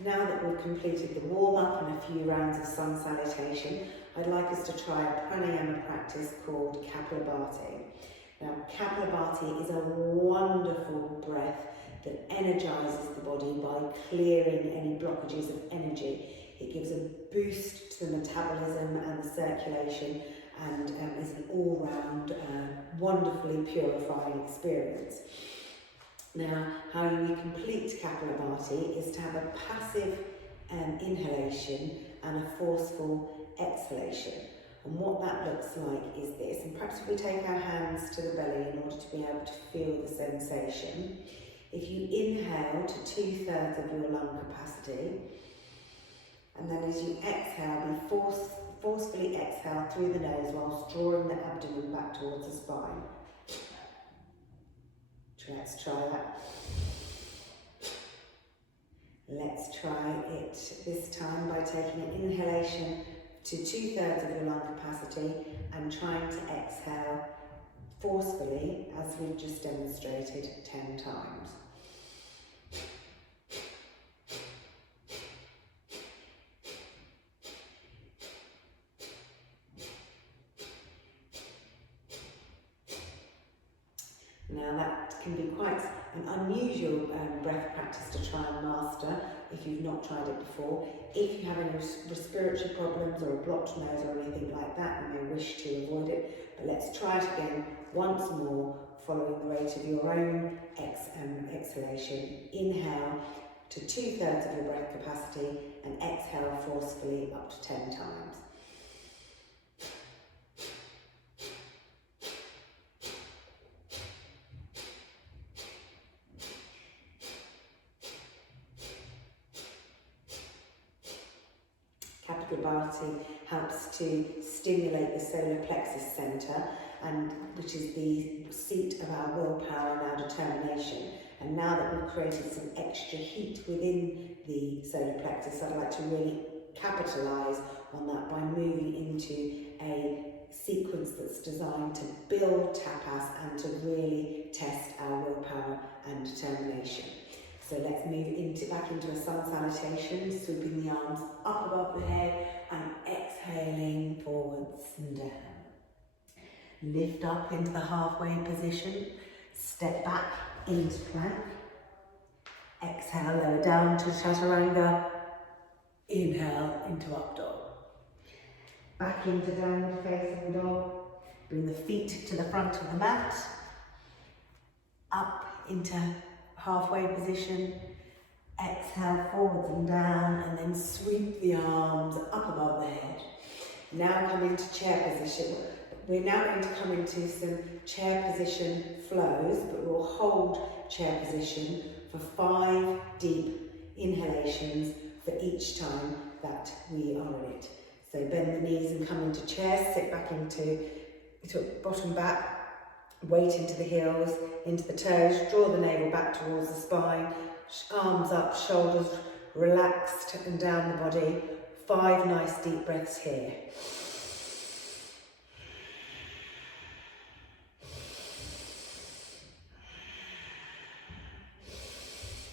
Now that we've completed the warm-up and a few rounds of sun salutation, I'd like us to try a pranayama practice called Kapalabhati. Now, Kapalabhati is a wonderful breath that energises the body by clearing any blockages of energy. It gives a boost to the metabolism and the circulation, and is an all-round wonderfully purifying experience. Now, how we complete Kapalabhati is to have a passive inhalation and a forceful exhalation. And what that looks like is this. And perhaps if we take our hands to the belly in order to be able to feel the sensation. If you inhale to 2/3 of your lung capacity, and then as you exhale, forcefully exhale through the nose whilst drawing the abdomen back towards the spine. Let's try that. Let's try it this time by taking an inhalation to 2/3 of your lung capacity and trying to exhale forcefully, as we've just demonstrated 10 times. Now that can be quite an unusual breath practice to try and master if you've not tried it before. If you have any respiratory problems or a blocked nose or anything like that, you may wish to avoid it. But let's try it again once more, following the rate of your own exhalation. Inhale to 2/3 of your breath capacity and exhale forcefully up to 10 times. Kapalabhati helps to stimulate the solar plexus center, and which is the seat of our willpower and our determination. And now that we've created some extra heat within the solar plexus, I'd like to really capitalise on that by moving into a sequence that's designed to build tapas and to really test our willpower and determination. So let's move back into a sun salutation, sweeping the arms up above the head and exhaling forwards and down. Lift up into the halfway position, step back into plank. Exhale, lower down to chaturanga. Inhale into up dog. Back into downward facing dog. Bring the feet to the front of the mat. Up into halfway position. Exhale forwards and down, and then sweep the arms up above the head. Now come into chair position. We're now going to come into some chair position flows, but we'll hold chair position for 5 deep inhalations for each time that we are in it. So bend the knees and come into chair, sit back into bottom back, weight into the heels, into the toes, draw the navel back towards the spine, arms up, shoulders relaxed and down the body. 5 nice deep breaths here.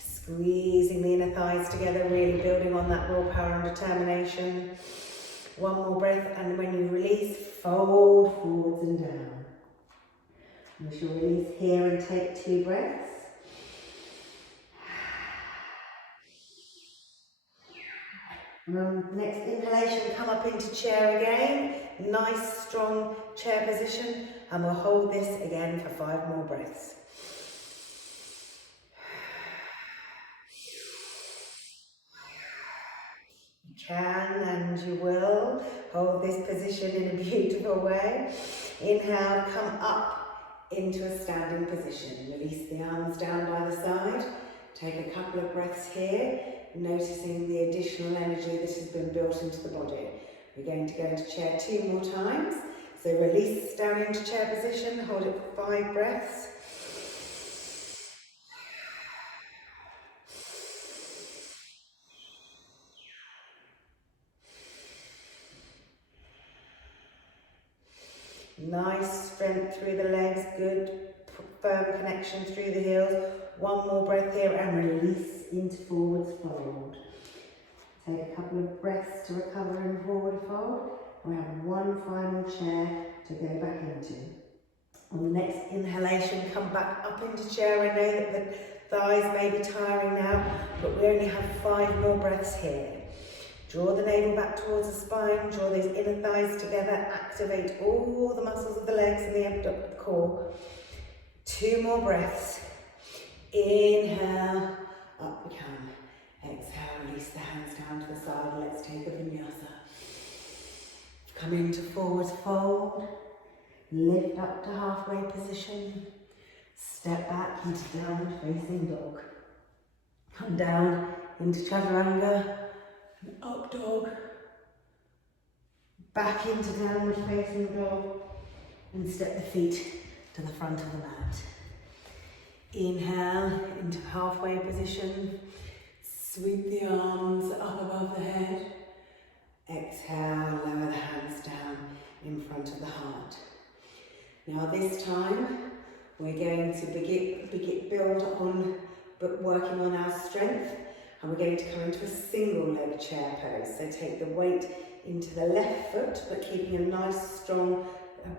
Squeezing the inner thighs together, really building on that willpower and determination. 1 more breath, and when you release, fold forwards and down. We shall release here and take 2 breaths. Next inhalation, come up into chair again. Nice, strong chair position. And we'll hold this again for 5 more breaths. You can and you will hold this position in a beautiful way. Inhale, come up into a standing position. Release the arms down by the side. Take a couple of breaths here, noticing the additional energy that has been built into the body. We're going to go into chair 2 more times. So release down into chair position, hold it for 5 breaths. Nice strength through the legs, good firm connection through the heels. 1 more breath here and release into forwards fold. Take a couple of breaths to recover in forward fold. We have one final chair to go back into. On the next inhalation, come back up into chair. I know that the thighs may be tiring now, but we only have 5 more breaths here. Draw the navel back towards the spine, draw those inner thighs together, activate all the muscles of the legs and the abdominal core. 2 more breaths. Inhale, up we come. Exhale, release the hands down to the side. Let's take a vinyasa. Come into forward fold. Lift up to halfway position. Step back into downward facing dog. Come down into chaturanga. Up dog. Back into downward facing dog. And step the feet to the front of the mat. Inhale into halfway position. Sweep the arms up above the head. Exhale, lower the hands down in front of the heart. Now this time, we're going to build on working on our strength, and we're going to come into a single leg chair pose. So take the weight into the left foot, but keeping a nice strong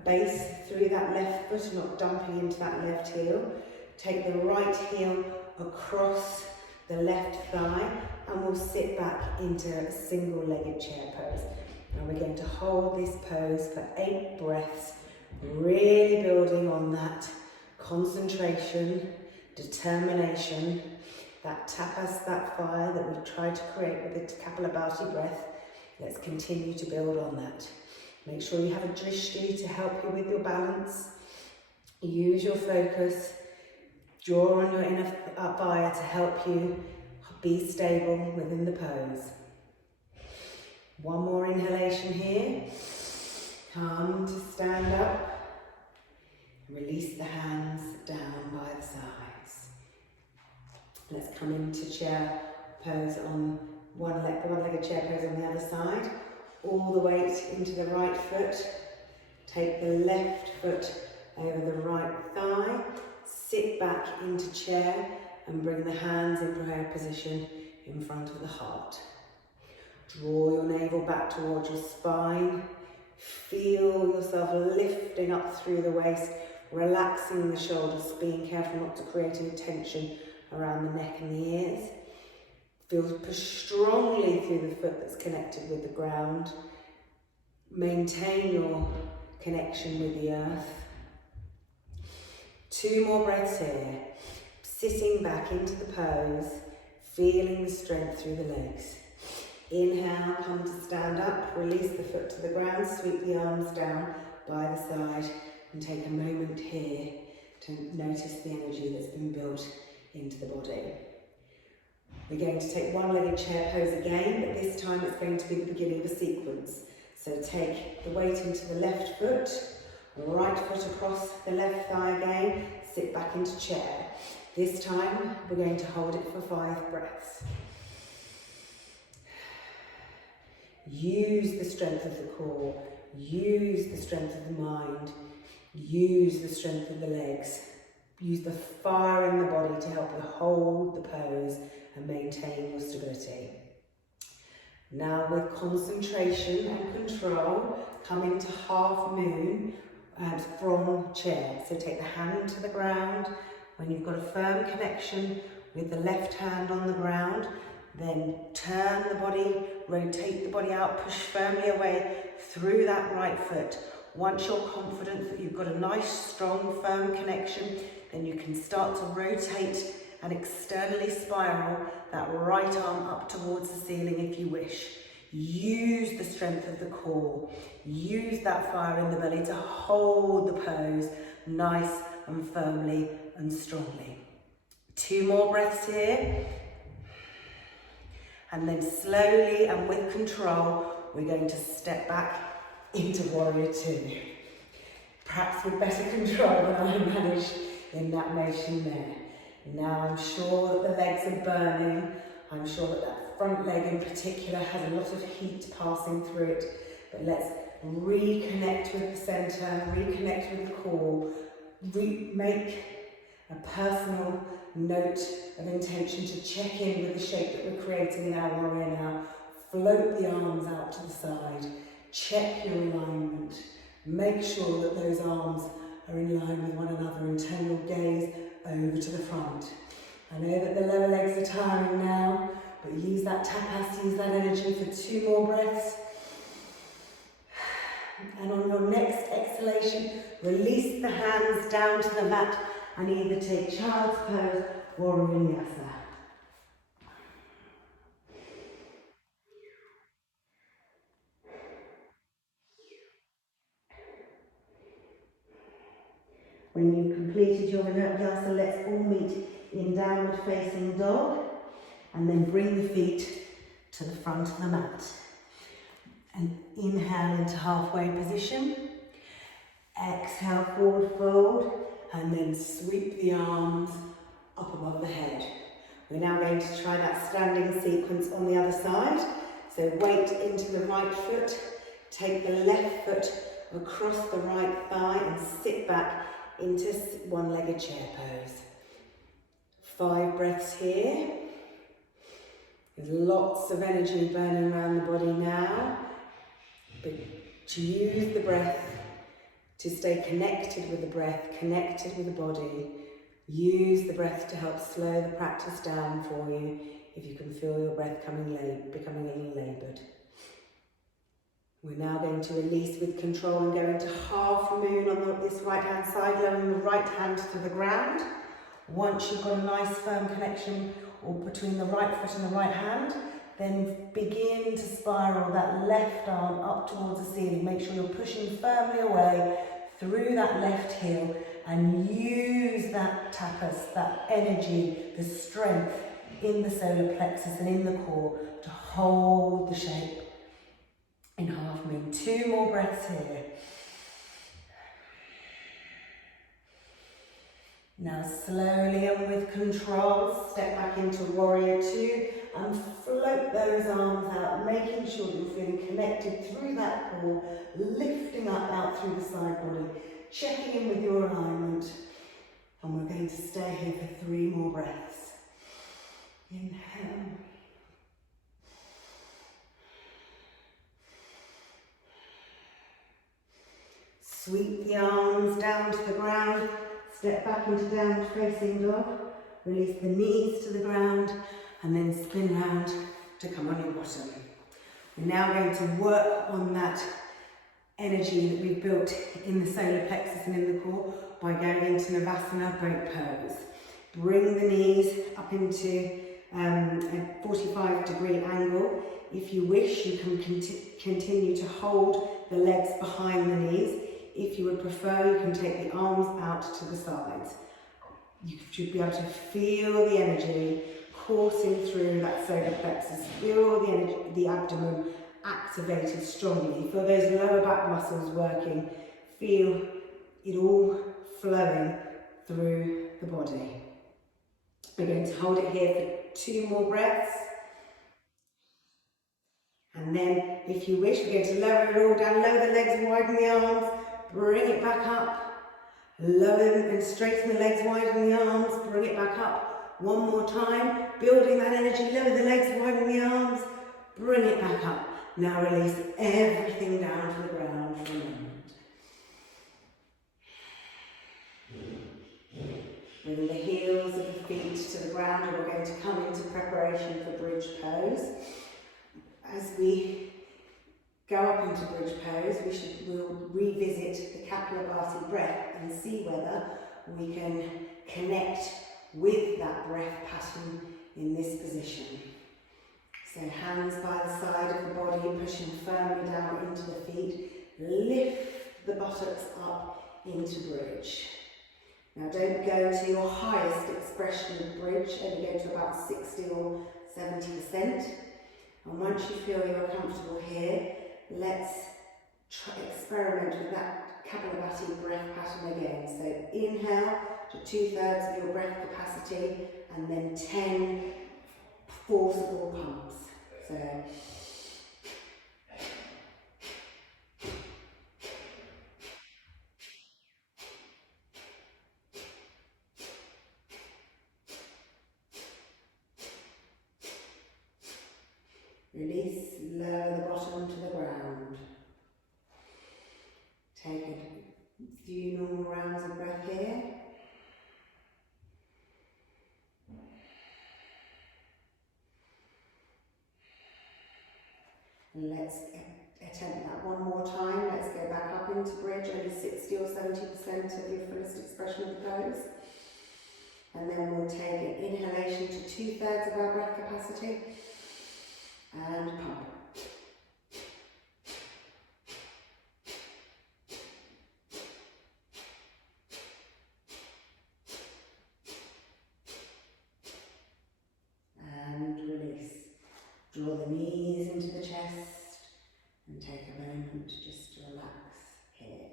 base through that left foot, not dumping into that left heel. Take the right heel across the left thigh, and we'll sit back into a single-legged chair pose. Now we're going to hold this pose for 8 breaths, really building on that concentration, determination, that tapas, that fire that we've tried to create with the Kapalabhati breath. Let's continue to build on that. Make sure you have a drishti to help you with your balance. Use your focus. Draw on your inner abaya to help you be stable within the pose. One more inhalation here. Come to stand up. Release the hands down by the sides. Let's come into chair pose on one-legged chair pose on the other side. All the weight into the right foot. Take the left foot over the right thigh. Sit back into chair and bring the hands in prayer position in front of the heart. Draw your navel back towards your spine. Feel yourself lifting up through the waist, relaxing the shoulders, being careful not to create any tension around the neck and the ears. Push strongly through the foot that's connected with the ground. Maintain your connection with the earth. 2 more breaths here. Sitting back into the pose, feeling the strength through the legs. Inhale, come to stand up, release the foot to the ground, sweep the arms down by the side, and take a moment here to notice the energy that's been built into the body. We're going to take one-legged chair pose again, but this time it's going to be the beginning of a sequence. So take the weight into the left foot, right foot across the left thigh again, sit back into chair. This time we're going to hold it for 5 breaths. Use the strength of the core, use the strength of the mind, use the strength of the legs, use the fire in the body to help you hold the pose and maintain your stability. Now with concentration and control, come into half moon from chair. So take the hand to the ground. When you've got a firm connection with the left hand on the ground, then turn the body, rotate the body out, push firmly away through that right foot. Once you're confident that you've got a nice, strong, firm connection, then you can start to rotate and externally spiral that right arm up towards the ceiling if you wish. Use the strength of the core. Use that fire in the belly to hold the pose nice and firmly and strongly. 2 more breaths here. And then slowly and with control, we're going to step back into Warrior 2. Perhaps with better control than I managed in that motion there. Now I'm sure that the legs are burning. I'm sure that that front leg in particular has a lot of heat passing through it. But let's reconnect with the centre, reconnect with the core, make a personal note of intention to check in with the shape that we're creating in our warrior now. float the arms out to the side, check your alignment, make sure that those arms are in line with one another and turn your gaze over to the front. I know that the lower legs are tiring now, but use that tapas, use that energy for 2 more breaths. And on your next exhalation, release the hands down to the mat and either take child's pose or a vinyasa. When you've completed your vinyasa, let's all meet in downward facing dog, and then bring the feet to the front of the mat. And inhale into halfway position. Exhale, forward fold, and then sweep the arms up above the head. We're now going to try that standing sequence on the other side. So weight into the right foot, take the left foot across the right thigh and sit back into one-legged chair pose. 5 breaths here. There's lots of energy burning around the body now, but to use the breath to stay connected with the breath, connected with the body. Use the breath to help slow the practice down for you if you can feel your breath becoming a little laboured. We're now going to release with control and go into half moon on this right hand side, lowering the right hand to the ground. Once you've got a nice firm connection between the right foot and the right hand, then begin to spiral that left arm up towards the ceiling. Make sure you're pushing firmly away through that left heel and use that tapas, that energy, the strength in the solar plexus and in the core to hold the shape in half moon. 2 more breaths here. Now slowly and with control, step back into warrior 2 and float those arms out, making sure that you're feeling connected through that core, lifting up out through the side body, checking in with your alignment. And we're going to stay here for 3 more breaths. Inhale. Sweep the arms down to the ground. Step back into downward facing dog, release the knees to the ground and then spin round to come on your bottom. We're now going to work on that energy that we've built in the solar plexus and in the core by going into Navasana boat pose. Bring the knees up into a 45-degree angle. If you wish, you can continue to hold the legs behind the knees. If you would prefer, you can take the arms out to the sides. You should be able to feel the energy coursing through that solar plexus. Feel the energy, the abdomen activated strongly. Feel those lower back muscles working. Feel it all flowing through the body. We're going to hold it here for 2 more breaths. And then, if you wish, we're going to lower it all down. Lower the legs, widen the arms. Bring it back up, lower them and straighten the legs, widen the arms, bring it back up. 1 more time, building that energy, lower the legs, widen the arms, bring it back up. Now release everything down to the ground for a moment. Bring the heels of the feet to the ground and we're going to come into preparation for bridge pose. As we go up into bridge pose, we'll revisit the Kapalabhati breath and see whether we can connect with that breath pattern in this position. So hands by the side of the body, pushing firmly down into the feet. Lift the buttocks up into bridge. Now don't go to your highest expression of bridge, only go to about 60 or 70%. And once you feel you're comfortable here, let's experiment with that Kapalabhati breath pattern again. So inhale to 2/3 of your breath capacity and then 10 forcible pumps. So Release, lower the bottom to the ground. Take a few normal rounds of breath here. And let's attempt that one more time. Let's go back up into bridge, only 60 or 70% of your fullest expression of the pose. And then we'll take an inhalation to 2/3 of our breath capacity. And pump. And release. Draw the knees into the chest and take a moment just to relax here.